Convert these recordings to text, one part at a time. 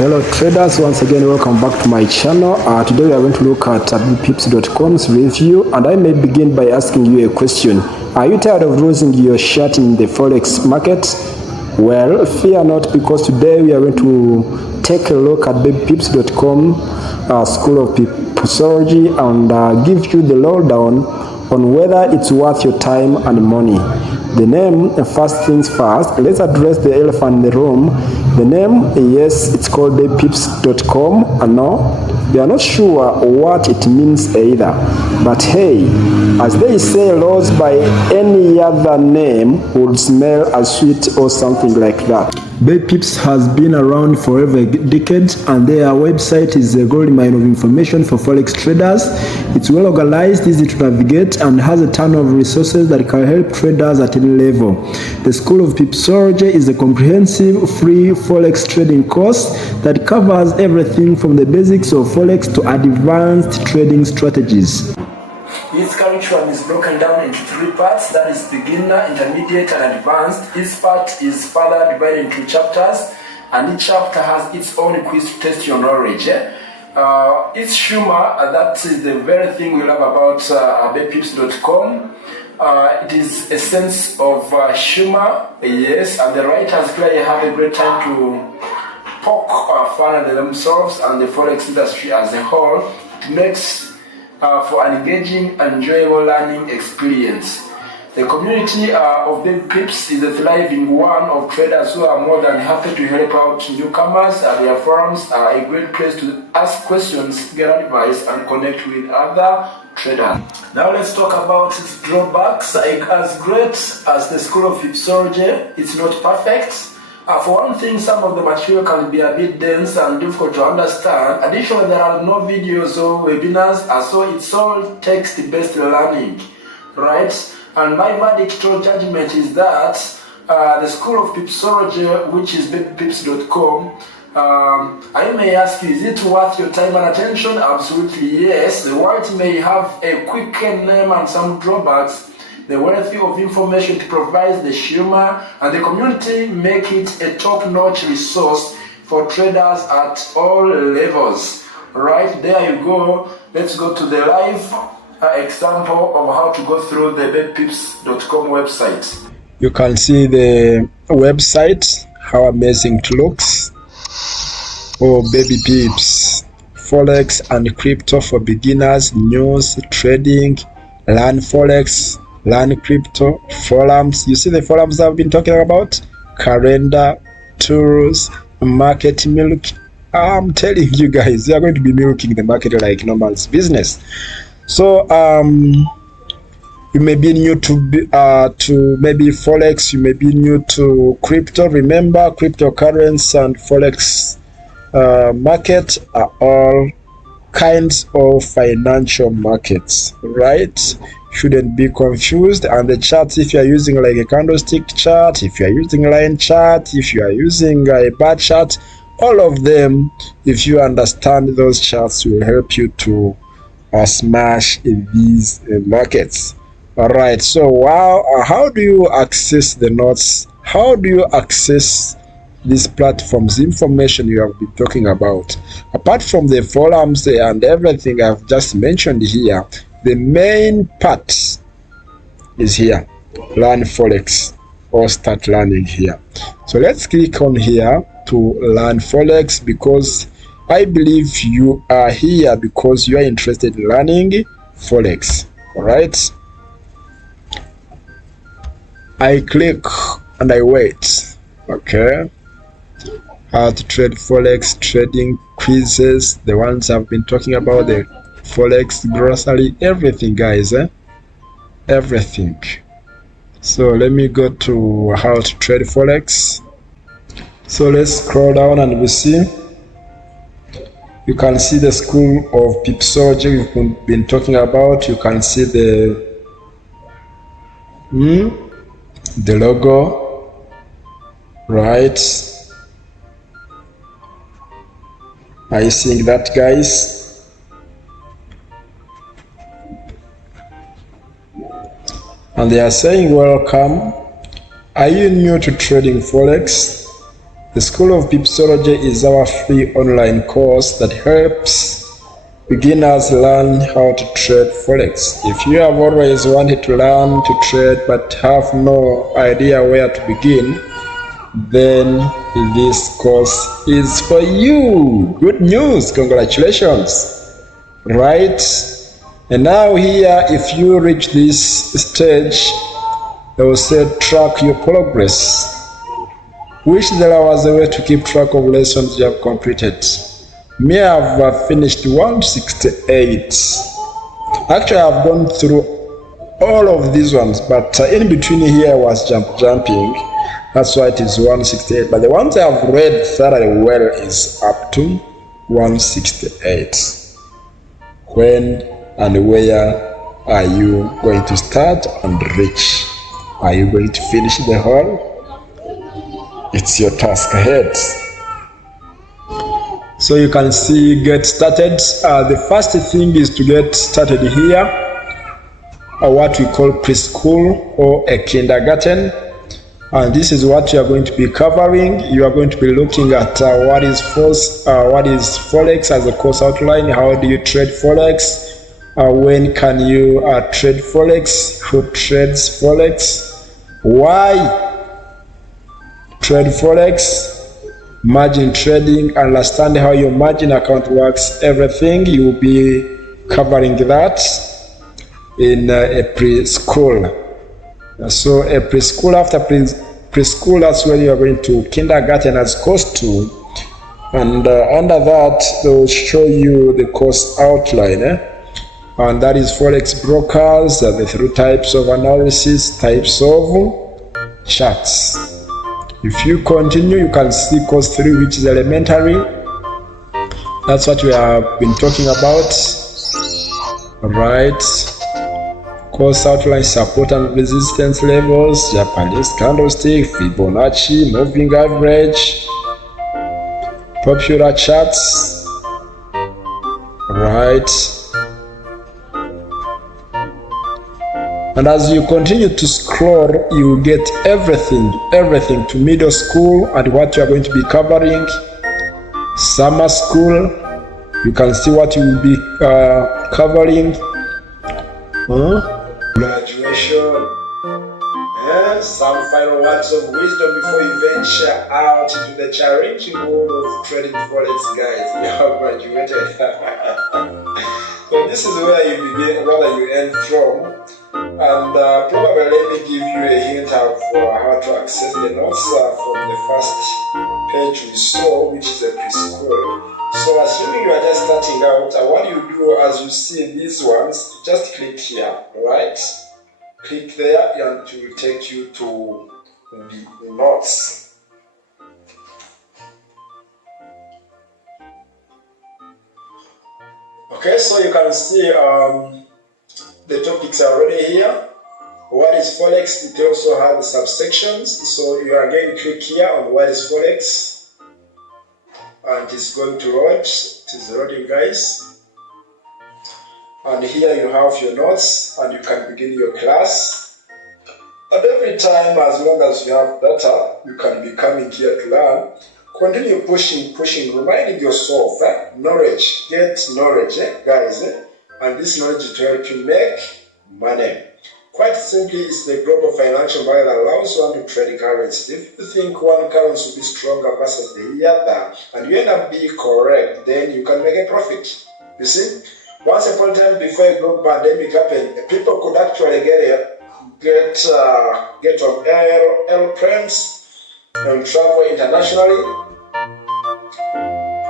Hello traders, once again welcome back to my channel. Today we are going to look at Babypips.com's review, and I may begin by asking you a question. Are you tired of losing your shirt in the Forex market? Well, fear not, because today we are going to take a look at Babypips.com School of Pipsology and give you the lowdown on whether it's worth your time and money. The name, first things first, let's address the elephant in the room. The name, yes, it's called Babypips.com, and no, we are not sure what it means either. But hey, as they say, lost by any other name would smell as sweet or something like that. Babypips has been around for over a decade, and their website is a gold mine of information for Forex traders. It's well organized, easy to navigate, and has a ton of resources that can help traders at any level. The School of Pipsology is a comprehensive free Forex trading course that covers everything from the basics of Forex to advanced trading strategies. Each curriculum is broken down into 3 parts, that is beginner, intermediate, and advanced. Each part is further divided into chapters, and each chapter has its own quiz to test your knowledge. It's humor, that is the very thing we love about Babypips.com. It is a sense of humor, yes, and the writers clearly have a great time to poke fun at themselves and the Forex industry as a whole. It makes for an engaging, enjoyable learning experience. The community of Babypips is a thriving one of traders who are more than happy to help out newcomers. Their forums are a great place to ask questions, get advice, and connect with other traders. Now let's talk about its drawbacks. As great as the School of Pipsology, it's not perfect. For one thing, some of the material can be a bit dense and difficult to understand. Additionally, there are no videos or webinars, so it's all text-based learning, right? And my verdict or judgment is that the School of Pipsology, which is Babypips.com, I may ask you, is it worth your time and attention? Absolutely yes. The world may have a quick name and some drawbacks. The wealth of information it provides, the humor, and the community make it a top-notch resource for traders at all levels. Right, there you go. Let's go to the live example of how to go through the Babypips.com website. You can see the website, how amazing it looks. Oh, Babypips, Forex and crypto for beginners, news, trading, learn Forex, learn crypto, forums. You see the forums I've been talking about? Calendar, tools, market milk. I'm telling you guys, you are going to be milking the market like normal business. So you may be new to maybe Forex, you may be new to crypto. Remember, cryptocurrency and Forex market are all kinds of financial markets, right? Shouldn't be confused. And the charts, if you are using like a candlestick chart, if you are using line chart, if you are using a bar chart, all of them, if you understand those charts, will help you to smash these markets. All right, so how do you access the notes? How do you access these platforms, information you have been talking about? Apart from the forums and everything I've just mentioned here, the main part is here, learn Forex, or start learning here. So let's click on here to learn Forex, because I believe you are here because you are interested in learning Forex. All right, I click and I wait. Okay, how to trade Forex, trading quizzes, the ones I've been talking about, the Forex, grocery, everything guys, everything. So let me go to how to trade Forex. So let's scroll down and we see, you can see the School of Pipsology we've been talking about. You can see the logo, right? Are you seeing that, guys? And they are saying, welcome. Are you new to trading Forex? The School of Pipsology is our free online course that helps beginners learn how to trade Forex. If you have always wanted to learn to trade but have no idea where to begin, then this course is for you. Good news, congratulations, right? And now here, if you reach this stage, they will say track your progress. Wish there was a way to keep track of lessons you have completed. Me, I've finished 168. Actually, I've gone through all of these ones, but in between here was jumping. That's why it is 168. But the ones I've read thoroughly well is up to 168. When and where are you going to start and reach? Are you going to finish the whole? It's your task ahead. So you can see get started. The first thing is to get started here, what we call preschool or a kindergarten. And this is what you are going to be covering. You are going to be looking at what is Forex as a course outline. How do you trade Forex? When can you trade Forex? Who trades Forex? Why trade Forex? Margin trading, understand how your margin account works, everything. You will be covering that in a preschool. So a preschool, after preschool, that's where you are going to kindergarten as course 2. And under that, they will show you the course outline. And that is Forex brokers, the 3 types of analysis, types of charts. If you continue, you can see course 3, which is elementary. That's what we have been talking about. Right. Course outline, support and resistance levels, Japanese candlestick, Fibonacci, moving average, popular charts. Right. And as you continue to scroll, you will get everything to middle school and what you are going to be covering. Summer school, you can see what you will be covering. Graduation. Some final words of wisdom before you venture out into the challenging world of trading Forex, guys. You have graduated. So this is where you begin, where you end from. And probably let me give you a hint of how to access the notes from the first page we saw, which is a preschool. So assuming you are just starting out, what you do as you see these ones, just click here, right? Click there and it will take you to the notes. Okay, so you can see the topics are already here. What is Forex? It also has the subsections. So you again click here on what is Forex. And it's going to load. It is loading, guys. And here you have your notes and you can begin your class. And every time, as long as you have data, you can be coming here to learn. Continue pushing, reminding yourself, knowledge, get knowledge, guys. And this knowledge to help you make money. Quite simply, it's the global financial model that allows one to trade currency. If you think one currency will be stronger versus the other, and you end up being correct, then you can make a profit. You see? Once upon a time, before a global pandemic happened, people could actually get on airplanes and travel internationally.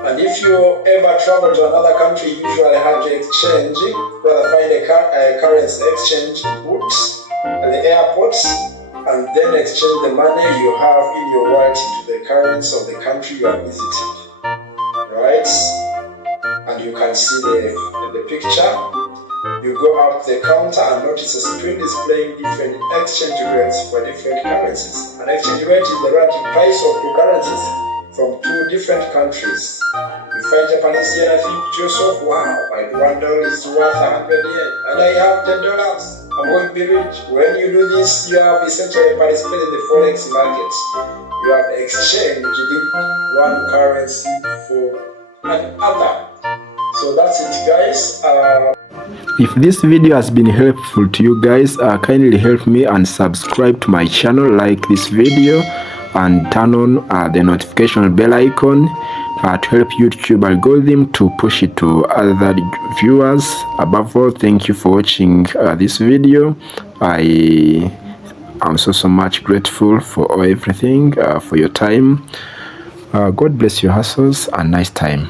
And if you ever travel to another country, you usually have to exchange, rather find a currency exchange booth at the airports, and then exchange the money you have in your wallet into the currency of the country you are visiting. Right? And you can see the picture. You go up the counter and notice a screen displaying different exchange rates for different currencies. An exchange rate is the relative price of two currencies from 2 different countries. You find Japanese yen and think to yourself, wow, $1 is worth 100 yen, and I have $10. I'm going to be rich. When you do this, you have essentially participated in the Forex market. You have exchanged one currency for another. So that's it, guys. If this video has been helpful to you guys, kindly help me and subscribe to my channel, like this video and turn on the notification bell icon to help YouTube algorithm to push it to other viewers. Above all, thank you for watching this video. I am so much grateful for everything, for your time. God bless your hustles and nice time.